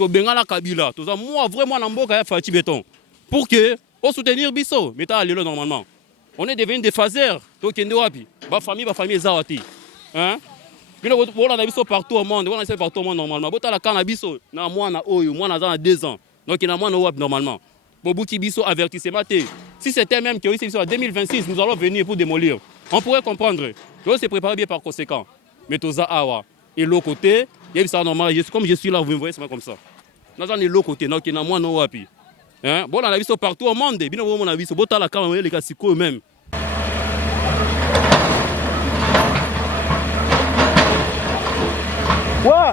to bengala Kabila to za moi vraiment na mboka ya Fati Béton pour que on soutenir biso mais ta lelo normalement on est devenu des phasers to kende wapi ba famille zawati hein bino bona na biso partout au monde bona c'est partout au monde normalement bota la kana biso na mwana oyo mwana za na 2 ans donc na mwana wapi normalement bobuki biso avertissement te si c'était même que ici en 2026 nous allons venir pour démolir on pourrait comprendre on se préparer bien par conséquent mais toza awa et l'autre côté il y a ça normal comme je suis là vous me voyez c'est pas comme ça nous avons l'autre côté donc na mwana wapi hein bon na biso partout au monde bino bo na biso bota la kana les gars siko même. Ouais.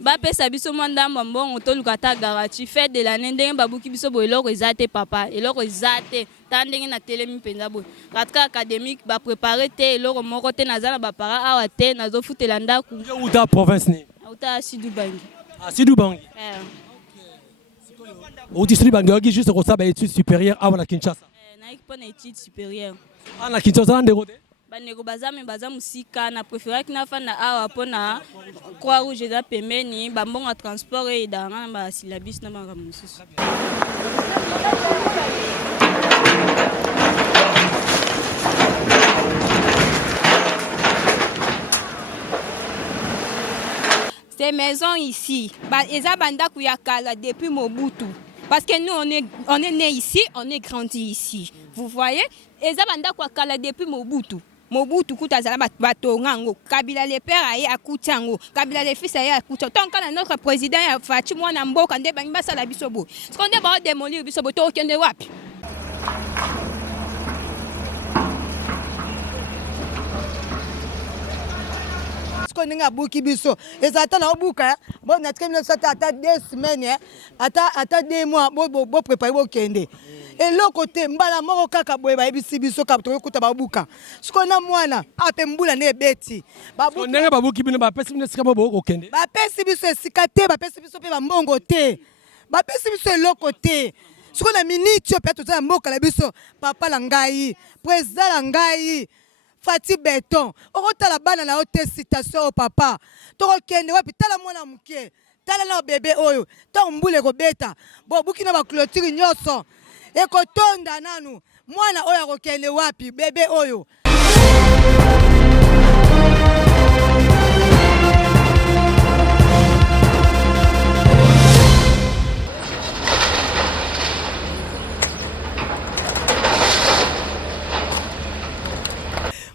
Bapesa biso mwanda mbongo toluka ta garantie fête de l'année ndenge babuki biso bo eloko ezate papa eloko ezate ta ndenge na telemi penza bo katika académique ba préparer te eloko moko te nazana ba para awa te nazo futela ndaku Uta province ni uta Sidou Bangi Sidou Bangi Uti Sidou Bangi oki juste ko saba études supérieures avant la Kinshasa na ikipona études supérieures na Kinshasa ndeko te baneko bazame baza musika na préféré kina fana awa pona Croix Rouge eza pembeni bambonga transport et dans ba syllabus na manga mususu. Ces maisons ici, eza banda kuyakala depuis Mobutu. Parce que nous on est né ici, on est grandi ici. Vous voyez, eza banda kuyakala depuis Mobutu. Mobutu kutazala batongango Kabila le père aye akutango Kabila le fils aye akutango tant que notre président a Fati mwana mboka nde bangi basala bisobo ce qu'on est ba démolir bisobo to kende wapi ce qu'on est buki biso et ça na obuka bon na tkemna ça ata 2 semaines ata 2 mois bo préparer bo kende. Et l'autre côté, mbala moko kaka boye ba ebisi biso ka to kuta babuka. Siko na mwana ape mbula ne beti. Babuka ndenge babuki bino ba pesi bino sika bo okende. Ba pesi biso sika te, ba pesi biso pe ba mbongo te. Ba pesi biso l'autre côté. Siko na minute pe to za mboka la biso papa la ngai, président la ngai. Fati Béton. Okota la bana na hote citation au papa. To kende wapi tala mwana muke. Tala na bébé oyo. To mbule ko beta. Bo buki na ba clôture nyoso. Ekotonda nanu mwana oyo akokende wapi bébé oyo.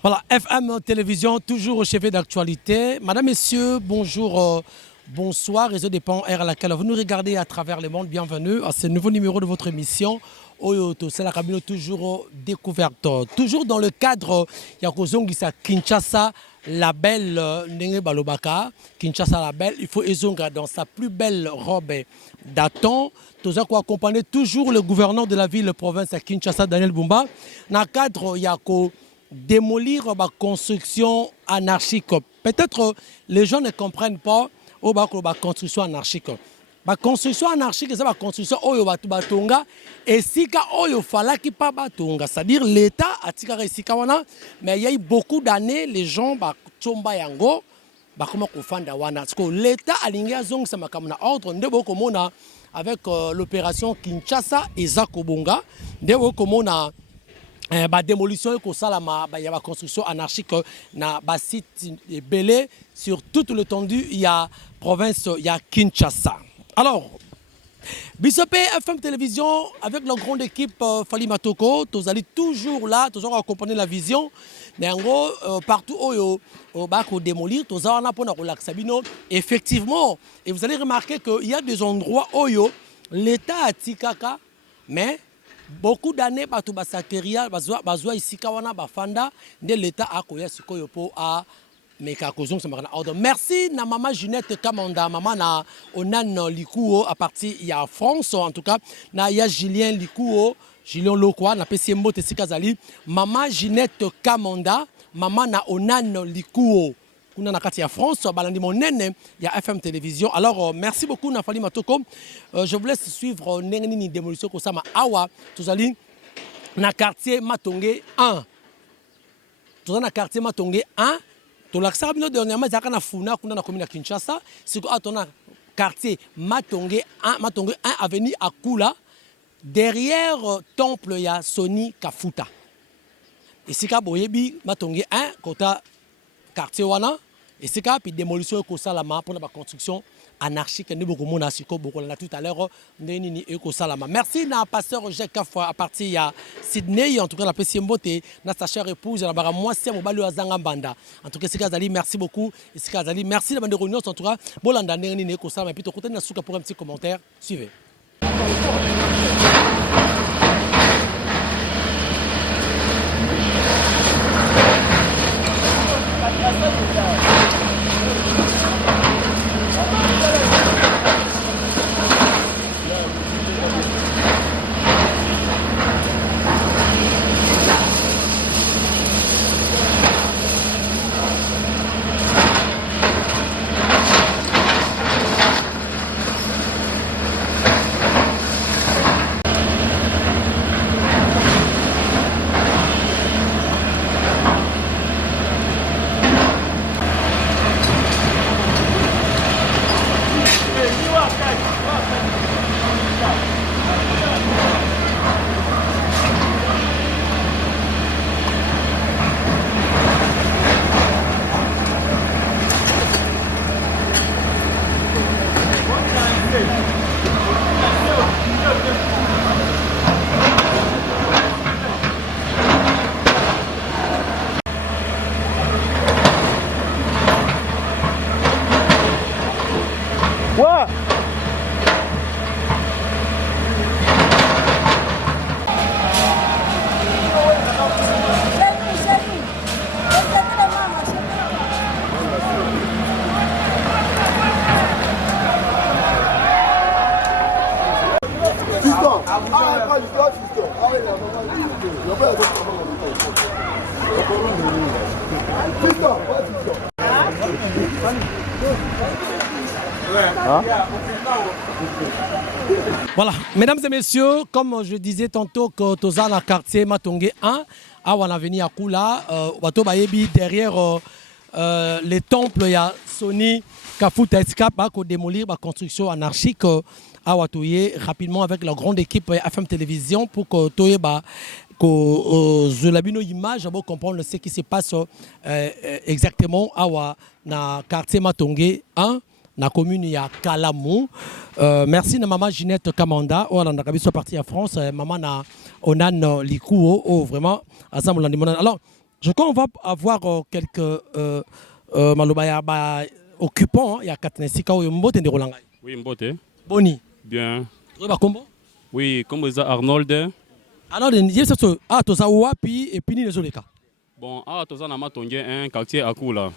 Voilà, FM Télévision, toujours au chevet d'actualité. Madame, Messieurs, bonjour. Bonsoir, Réseau des Ponts R à laquelle vous nous regardez à travers le monde. Bienvenue à ce nouveau numéro de votre émission. Oyoto, c'est la cabine toujours découverte. Toujours dans le cadre, il y a Kozongisa Kinshasa, la belle Nenge Balobaka. Kinshasa, la belle, il faut Ezonga dans sa plus belle robe d'aton. Tous accompagner toujours le gouverneur de la ville, province à Kinshasa, Daniel Bumba. Dans le cadre, il y a démolir la construction anarchique. Peut-être les gens ne comprennent pas. La construction anarchique. La construction anarchique, c'est la construction oyo batu batonga et sika oyo falaki pa batonga, c'est-à-dire l'État a tiré sika wana, mais il y a eu beaucoup d'années les gens ba chomba yango ba comment kofanda wana parce que l'État a lingi azong sa makamuna ordre ndebo komona avec l'opération Kinshasa et Zakobonga, ndebo komona ba démolition ko salama ba ya ba construction anarchique na ba site belé sur toute l'étendue il y a province il y a Kinshasa. Alors Bisopé FM Télévision avec la grande équipe Fali Matoko, tous allez toujours là, toujours accompagner la vision. Mais en gros partout au bas qu'on démolir, tous allons pour relaxer bino. Effectivement, et vous allez remarquer qu'il y a des endroits où l'État a tikaka mais beaucoup d'années par tout basakeria bazwa ici kawana bafanda de l'état a koya sikoyo po a mekakozong samarana ordre. Merci na maman Ginette Kamanda, maman na onan likuo à partir il y a France en tout cas na ya Julien likuo Julien Lokwa na pesembo tesikazali maman Ginette Kamanda, maman na onan likuo kuna na kati ya France balandi monene ya FM Télévision. Alors merci beaucoup Nafali Matoko. Je vous laisse suivre nengeni démolition ko sama awa tozali na quartier Matongé 1. Tozali na quartier Matongé 1. tolakisaka bino dernièrement ezalaka na funa kuna na commune ya Kinshasa siko atona quartier Matonge 1 avenue Akula derrière temple ya Soni Kafuta esika boyebi Matonge 1 kota quartier wana esika puis démolition ekosalama mpona baconstruction anarchique nde bokomona siko bokolanda tout à l'heure nde nini ekosalama. Merci na pasteur Jacques Kafwa à partir ya Sydney, en tout cas la pesi mbote na sa chère épouse na bara mwasi mobali wa zanga mbanda. En tout cas esika azali merci beaucoup, esika azali merci na bande réunion en tout cas bolanda nde nini ekosalama puis tokotani na suka pour un petit commentaire. Suivez. Voilà, mesdames et messieurs, comme je disais tantôt que Toza dans le quartier Matonge 1, à Wanaveni Akula, derrière les temples, il y a Soni Kafuta Escape pour démolir la construction anarchique à Watouye rapidement avec la grande équipe FM Télévision pour que Toye je l'ai vu image pour comprendre ce qui se passe exactement à na quartier Matonge 1. Na commune ya Kalamu. Merci na maman Ginette Kamanda on a kabiso parti en France maman na Onan Likuo vraiment ensemble alors je crois qu'on va avoir quelques malobaya occupants ya katnesika o mbote nderolanga. Oui mbote. Boni. Bien. Ba kombo? Oui, comme ça Arnold. Alors yeso toza wapi et puis ni nezoleka. Bon, toza na Matonge un quartier Akula.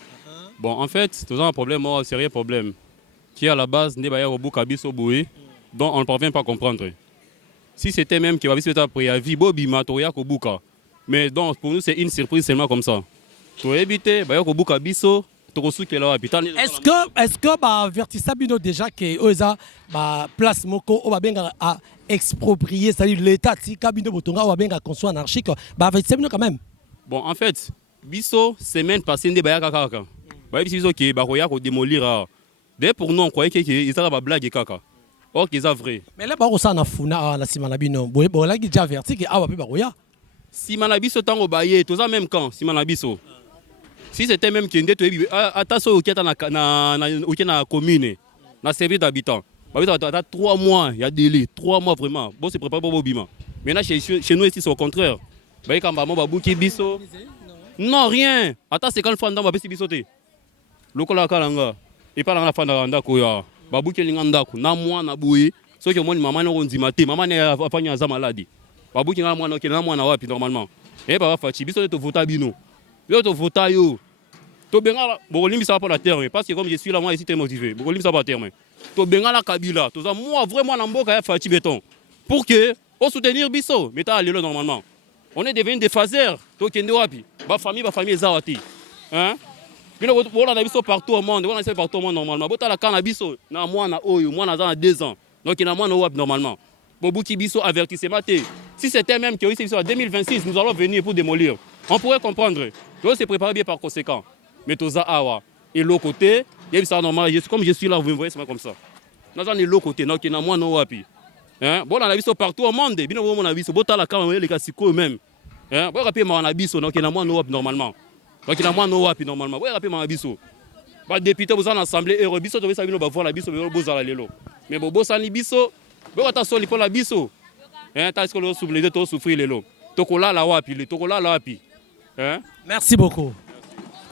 Bon, en fait, toza un problème, un sérieux problème. Qui est à la base n'est pas au bout kabiso boué, dont on ne parvient pas à comprendre. Si c'était même qui va visiter un préavis, Bobi Matoya Kobuka. Mais donc pour nous c'est une surprise seulement comme ça. Tu éviter, bah au bout kabiso, tu reçois qu'elle a habitant. Est-ce que bah vertissa bino déjà que oza bah place moko o ba benga à exproprier, c'est-à-dire l'État si kabino botonga o ba benga construire anarchique, bah vertissa bino quand même. Bon en fait, biso semaine passée ndé ba kaka. Bah biso qui ba roya ko démolir. Dès pour nous, on croyait qu'ils étaient la blague et caca. Or qu'ils sont vrais. Mais là, on a funa la Simanabino. Bon, là, il déjà averti qu'il y a un peu de Simanabiso, tant au baillet, tout ça même quand, Simanabiso. Si c'était même qui était attention au qui est dans la commune, dans le service d'habitants. Il y a 3 mois, il y a des délai, 3 mois vraiment. Bon, c'est préparé pour Bobima. Maintenant, chez nous, ici, c'est au contraire. Bah, quand Babou qui biso. Non, rien. Attends, c'est quand le fan dans Babou qui bisoté. Lokola Kalanga. Et pas dans la fin de la koya babu kelinga ndako na mwana boye soki omoni maman na ondima te maman na afanya za maladi babu kinga mwana ke na mwana wapi normalement et baba fachi biso to vota bino yo to vota yo to benga bokolimbi ça pas la terme parce que comme je suis là moi ici très motivé bokolimbi ça pas terme to benga la kabila to za moi vraiment na mboka ya fachi béton pour que on soutenir biso mais ta lelo normalement on est devenu des phasers to kende wapi ba famille zawati hein. On a biso partout au monde, on a partout au monde normalement. Bota la cannabis na mwana oyo, mwana za 2 ans. Donc il y a mwana wap normalement. Bobuki biso avertissement té. Si c'était même que ici en 2026, nous allons venir pour démolir. On pourrait comprendre. Donc c'est préparé bien par conséquent. Mais toza awa. Et l'autre côté, il y a ça normal, comme je suis là, vous me voyez, c'est pas comme ça. Nous avons l'autre côté, donc il y a moins no wapi. Hein? Bon, on a vu ça partout au monde, bien on a vu ça, bon, la caméra, les gars, c'est quoi même. Hein? Bon, rapidement, on a vu ça, donc il y a moins no wapi normalement. Donc il y a moins no wapi normalement. Bon, rapidement, on a vu ça. Bah, député, vous en assemblée, et biso, vous savez, nous allons voir la biso, mais vous allez l'élo. Mais bon, ça ni biso, bon, attention, il faut la biso. Hein? T'as ce que l'on souffle, t'as souffrir l'élo. Tokola la wapi, le tokola la wapi. Hein? Merci beaucoup.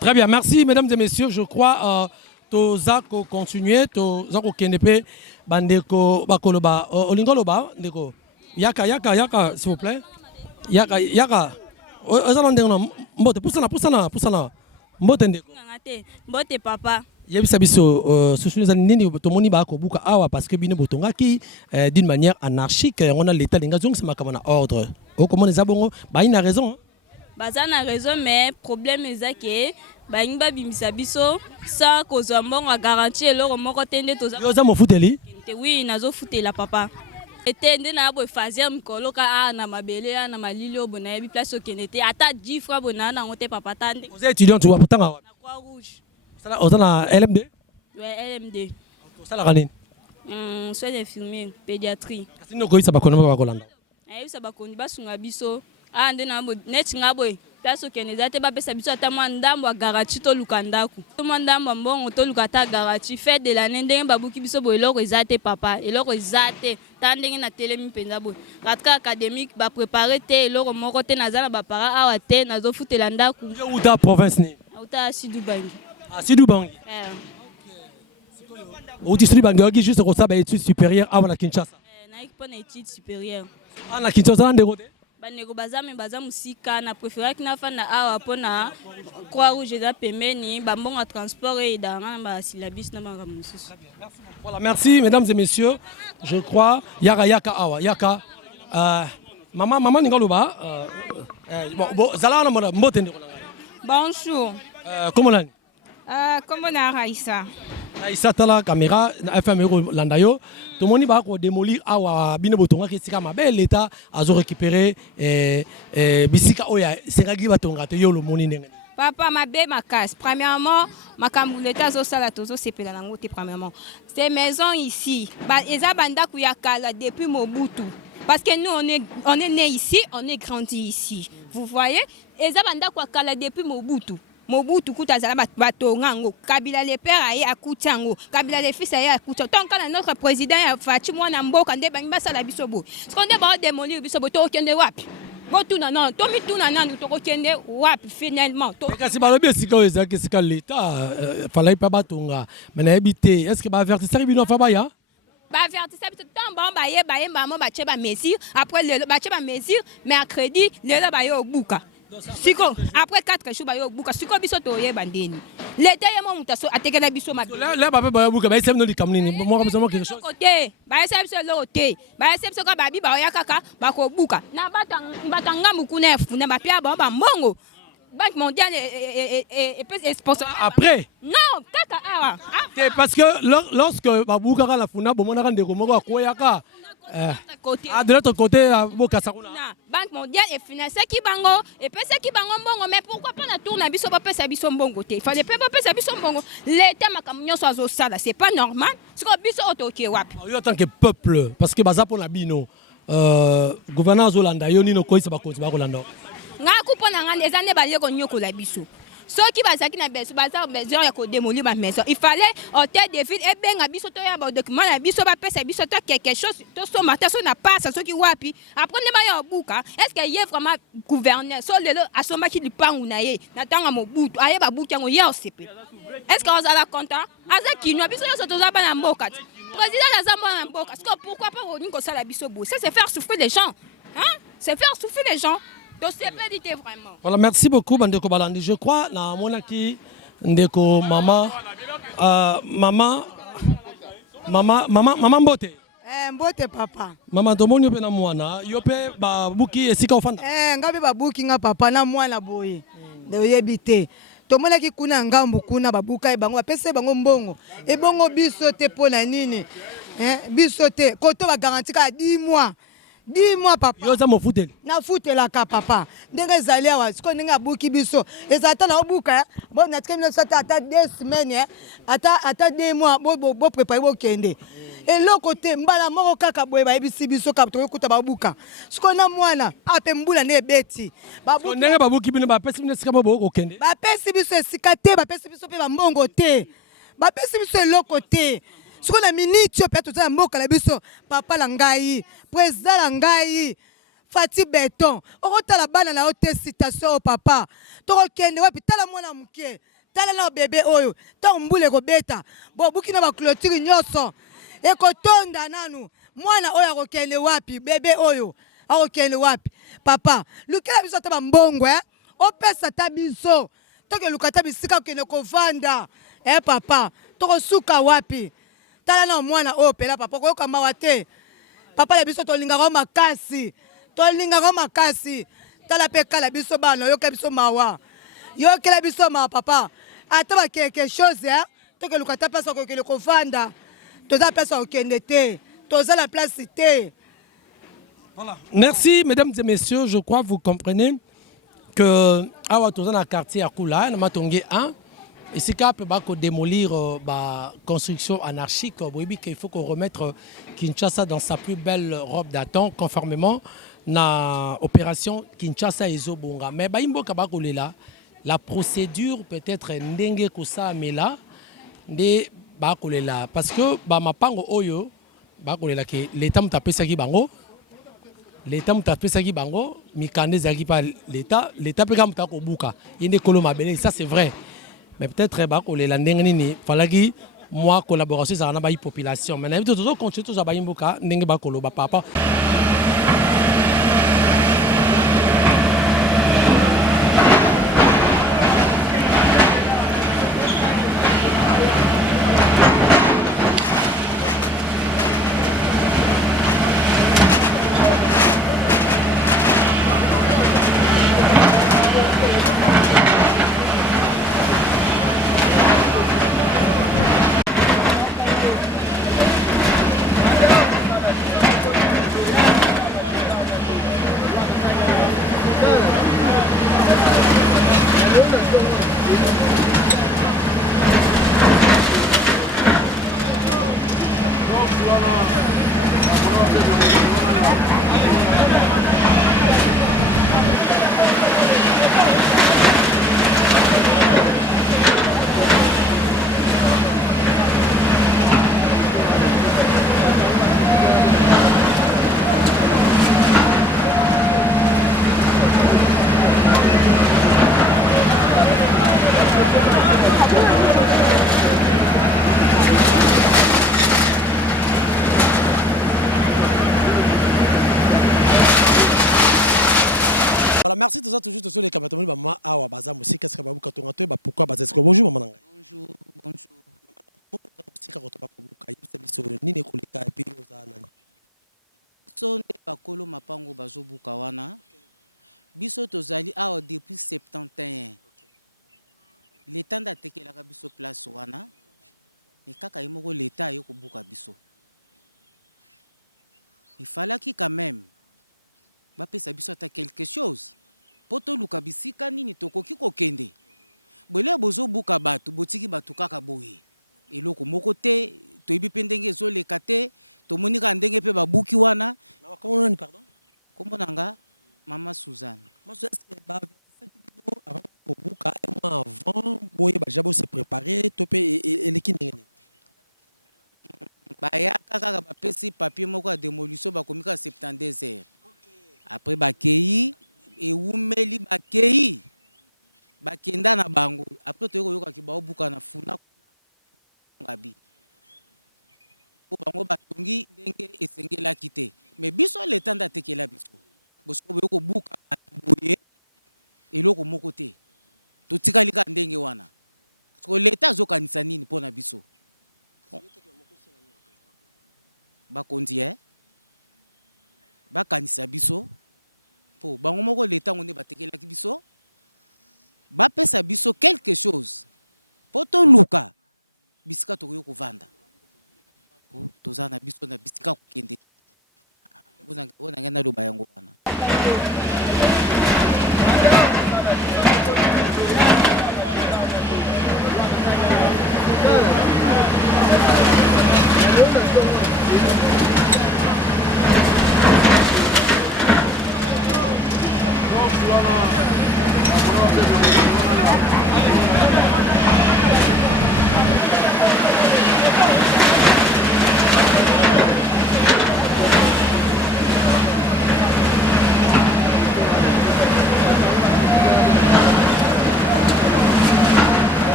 Très bien, merci mesdames et messieurs. Je crois toza ko continuer, toza ko kenepe bandeko bakoloba olingoloba ndeko. Yaka s'il vous plaît. Yaka. Ozala ndeko mbote pusana. Mbote ndeko. Mbote papa. Yebisa biso susuniza nini tomoni ba ko buka awa parce que bino botongaki d'une manière anarchique, on a l'état linga zong sama kama na ordre. O comment les abongo ba ina raison. Baza na raison mais problème eza ke ba ngba bimisa biso sa kozwa mbongo garantie eloko moko tende toza. Yo za mo futeli? Oui, nazo futela papa. Etende na bo fazer mikolo ka na mabele na malili obona yebi place okenete ata 10 fois bona na ngote papa tande. Vous êtes étudiant tu vois pourtant Na Croix Rouge. Ça on a LMD? Ouais, LMD. Ça la ranine. Soins infirmiers, pédiatrie. Kasi no koisa ba kono ba kolanda. Ayi sa bakoni basunga biso. Ande na bo net ngabo. Place okeneza te ba pesa biso ata mwandambo wa garantie to lukandaku. To mwandambo mbongo to lukata garantie fait de l'année ndenge babuki biso bo eloko ezate papa, eloko ezate. Tandenge na telemi penza bo. Katika académique ba préparer te eloko moko te nazana ba para awa te nazo futela ndaku. Yo uta province ni. Auta Sidou Bangi. Ah Sidou Bangi. Au district Bangi juste comme ça ba études supérieures à la Kinshasa. Naiki pona études supérieures. Ah na Kinshasa ndeko te. Baneko bazame baza musika na préféré kina fana awa pona Croix Rouge eza pembeni ba mbongo transport et dans ba syllabus na ba mususu. Voilà, merci mesdames et messieurs. Je crois yaka awa yaka maman ngaloba bon zala na mbote ndeko. Bonjour. Comment là? Comment na Raissa? Raissa tala caméra na FM Landayo. Tout le monde va démolir awa bino botonga kisika mabe l'état azo récupérer bisika oya seragi batonga te yo lo moni ndenge. Papa mabe makas. Premièrement, makambu l'état zo sala tozo sepela nango te premièrement. Ces maisons ici, eza banda kuyakala depuis Mobutu. Parce que nous on est né ici, on est grandi ici. Vous voyez? Eza banda kuyakala depuis Mobutu. Mobutu kutazala batongango Kabila le père aye akutango Kabila le fils aye akutango tant que notre président a Fachi mwana mboka nde bangi basala biso bo skonde ba démolir biso bo to kende wapi bo tuna non to mi tuna nan to kende wapi finalement to kasi balobi esika oyo que c'est l'état fallait pas batonga mais na habité est-ce que ba avertisseur bino fa ba ya ba avertisseur biso tant bon ba ye ba mo ba cheba mesure après le ba cheba mesure mercredi le ba yo buka. Siko après 4 jours ba yo buka siko biso to ye bandeni l'état yemo mutaso atekela biso mabe là papa ba buka ba sem no likamni mo ko besoin quelque chose côté ba sem biso lo côté ba sem biso ka ba bi ba ya kaka ba ko buka na batanga mukuna funa ba pia ba mbongo Banque mondiale est sponsor. Après Non, kaka awa. Parce que lorsque Babouka la funa bomona rande komongo akoyaka de l'autre côté boka sakuna. Banque mondiale est financée qui bango et pesa qui bango mbongo mais pourquoi pas na tourna biso ba pesa biso mbongo te. Il fallait pas pesa biso mbongo. L'état makamunyo so azo sala, c'est pas normal. Siko biso otoke wapi. Yo en tant que peuple parce que baza pona bino gouvernance Holanda yo nino koisa ba konti ba Holanda. Nga kupona nga les années balé ko nyoko la biso. Ceux qui bazaki na beso baza besoin ya ko démolir ma maison. Il fallait hôtel de ville et benga biso to ya ba document na biso ba pesa biso to quelque chose to so mata so na passe ceux qui wapi. Après ne ba ya buka. Est-ce que y a vraiment gouverneur so lelo asoma ki lipangu na ye. Na tanga mobutu aye ba buka ngo ya osepe. Est-ce que vous allez content? Azaki no biso yo so to za ba na mboka. Président la zamba na mboka. Est-ce que pourquoi pas on ko sala biso bo. Ça c'est faire souffrir les gens. Hein? C'est faire souffrir les gens. Vraiment. Voilà, merci beaucoup Bandeko Balandi. Je crois na monaki ndeko maman mbote. Mbote papa. Maman tomoni yope na mwana, yope ba buki esika ofanda. Ngabe ba buki nga papa na mwana boye. De yebite. Tomonaki kuna ngambu kuna babuka bango apese bango mbongo. E bongo biso te pona nini? Biso te koto ba garantie ka 10 mois. dis-moi papa Yo za mofuteli. nafutelaka papa ndenge ezali awa sikoyo ndenge abuki biso ezala ata na obuka bo natika bino so ata 2 semaines ata 2 mois boprépare bokende eloko te mbala moko kaka boye bayebisi biso kaka tokokuta babuka sikoyo na mwana ape mbula nde ebeti Ndenge babuki bino bapesi bino esika bo kokende. bapesi biso esika te bapesi biso mpe bambongo te bapesi biso eloko te sikoyo na miniti oyo mpe toza na mboka na biso papa na ngai président na ngai Fati Beton okotala bana na yo te citation oyo papa tokokende wapi tala mwana moke tala na bebe oyo ntango mbula ekobeta bobuki na baclôture nyonso ekotonda nanu mwana oyo akokende wapi bebe oyo akokende wapi papa lukela biso ata bambongo opesa ta biso tokeluka ata bisika kokende kovanda papa tokosuka wapi tala na mwana oyo pela papa koyoka mawa te papa na biso tolingaka makasi tala mpe kala biso bana yokela biso mawa papa ata ba quelque chose tokeluka ata place kokende kovanda toza place kokende te toza la place te. Voilà. Merci mesdames et messieurs, je crois vous comprenez que awa toza na quartier Akula na Matonge 1 ici cap ba ko démolir ba construction anarchique il faut qu'on remette Kinshasa dans sa plus belle robe d'attente conformément na opération Kinshasa ezobonga mais ba imboka ba kolela la procédure peut-être ndenge kosa mela nde ba kolela parce que ba mapango oyo ba kolela ke l'état mutapesaki bango l'état mutapesaki bango mikande zaki pa l'état pe ka mutako buka yende kolo mabele ça c'est vrai mais peut-être ba kolela ndenge nini falaki moi collaboration ça na ba population mais na tout continuer tout ça ba imboka ndenge ba kolo ba papa.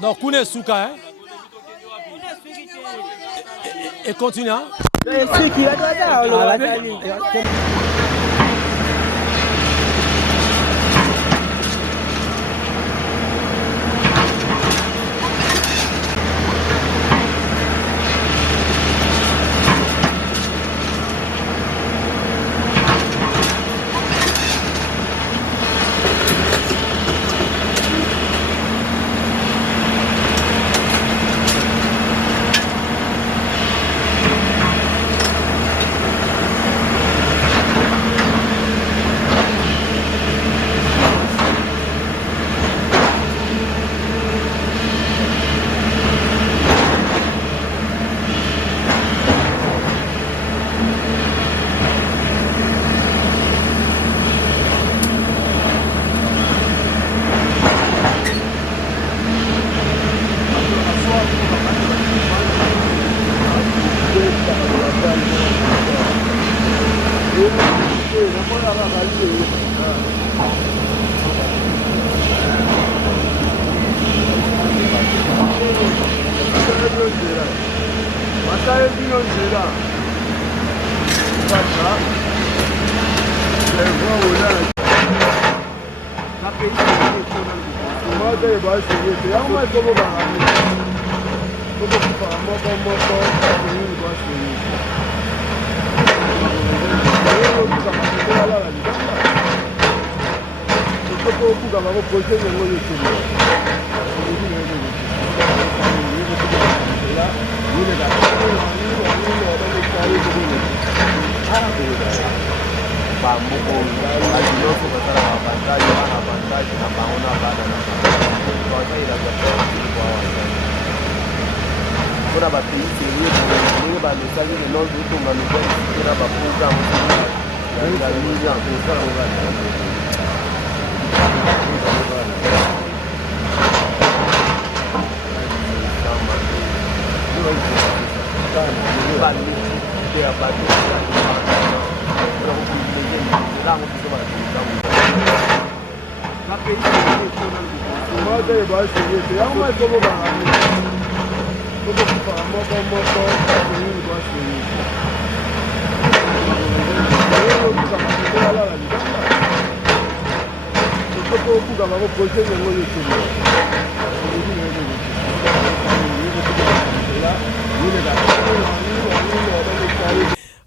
Donc, Kune Souka, hein? Et continue, hein?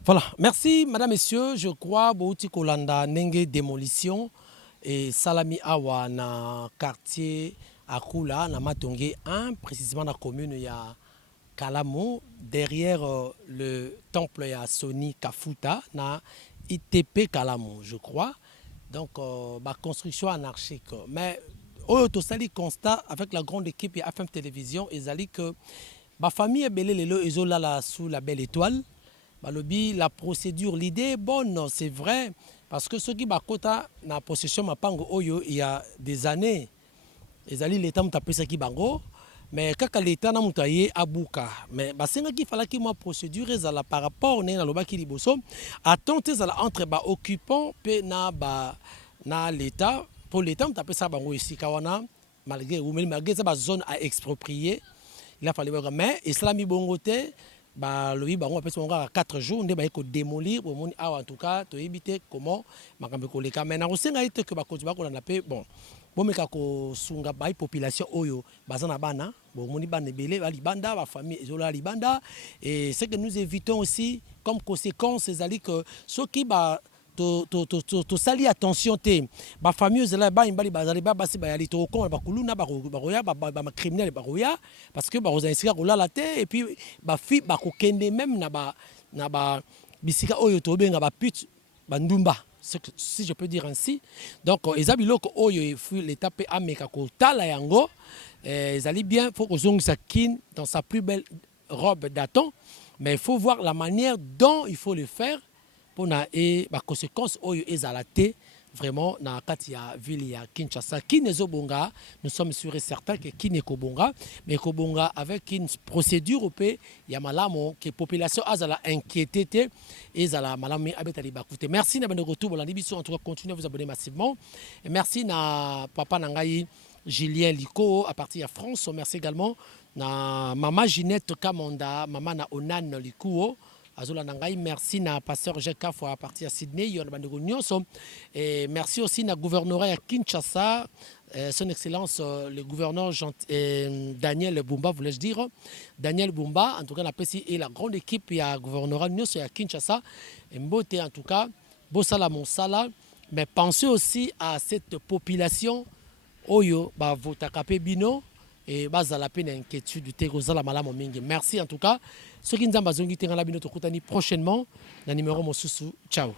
Voilà, merci madame, messieurs. Je crois Bouti Kolanda Nenge démolition et Salami Awa na quartier Akula na Matonge 1, précisément dans la commune il y a Kalamo, derrière le temple il y a Soni Kafuta na ITP Kalamo, je crois. Donc ma construction anarchique. Mais au total constat avec la grande équipe et FM Télévision, ils ont dit que ma famille est belle ils ont là sous la belle étoile. La procédure, l'idée est bonne, c'est vrai, parce que ceux qui ont la possession Mapango Oyo il y a des années, ils allaient l'État m'taper ça qui bango, mais quand l'État n'a mutaillé à Bouka, mais c'est qu'il fallait que ma procédure par rapport à l'Oba qui liboso, attendre entre occupants et na l'État, pour l'État m'taper ça bango ici, kawana malgré ça zone à exproprier, il a fallu mais Islami bongote. Le on peut se 4 jours, on va démolir, en tout cas, to éviter comment, mais aussi que bon, bon, sunga population oyo, bazana bana, bon, moni bana belé, libanda, la famille isola libanda, et ce que nous évitons aussi, comme conséquence, c'est que ceux qui to sali attention te ba famille zela ba imbali bazali ba basi ba yali to ko ba kuluna ba roya ba criminel ba roya parce que ba roza ko la te et puis ba fi ba ko kende même na ba bisika oyo to benga ba put ba ndumba si je peux dire ainsi. Donc ezabiloko oyo fu l'étape ameka ko tala yango ezali bien, faut que zongisa kin dans sa plus belle robe d'aton, mais il faut voir la manière dont il faut le faire pour les conséquences oyo ezalate vraiment na kati ya ville ya Kinshasa qui bonga. Nous sommes sûrs et certains que qui n'est bonga, mais bonga avec une procédure au pays ya malamo que population azala inquiété et zala malami abetali bakute. Merci na bande retour la libiso, en tout cas continuez à vous abonner massivement et merci na papa nangai Julien Liko à partir de France. Merci également na maman Ginette Kamanda, maman na Onan Likuo. Azola Nangai, merci na pasteur Jacques à partir de Sydney, et merci aussi na gouverneur à Kinshasa, son excellence le gouverneur Daniel Bumba, voulais-je dire, Daniel Bumba, en tout cas la PCI et la grande équipe à gouverneur à Kinshasa, et Mbote en tout cas, Bossala Monsala, mais pensez aussi à cette population Oyo, Votakapé Bino, et bazala peine inquiétude du tegozala malamu mingi. Merci en tout cas. Ceux qui nous ont besoin de prochainement, dans le numéro Mosusu. Ciao.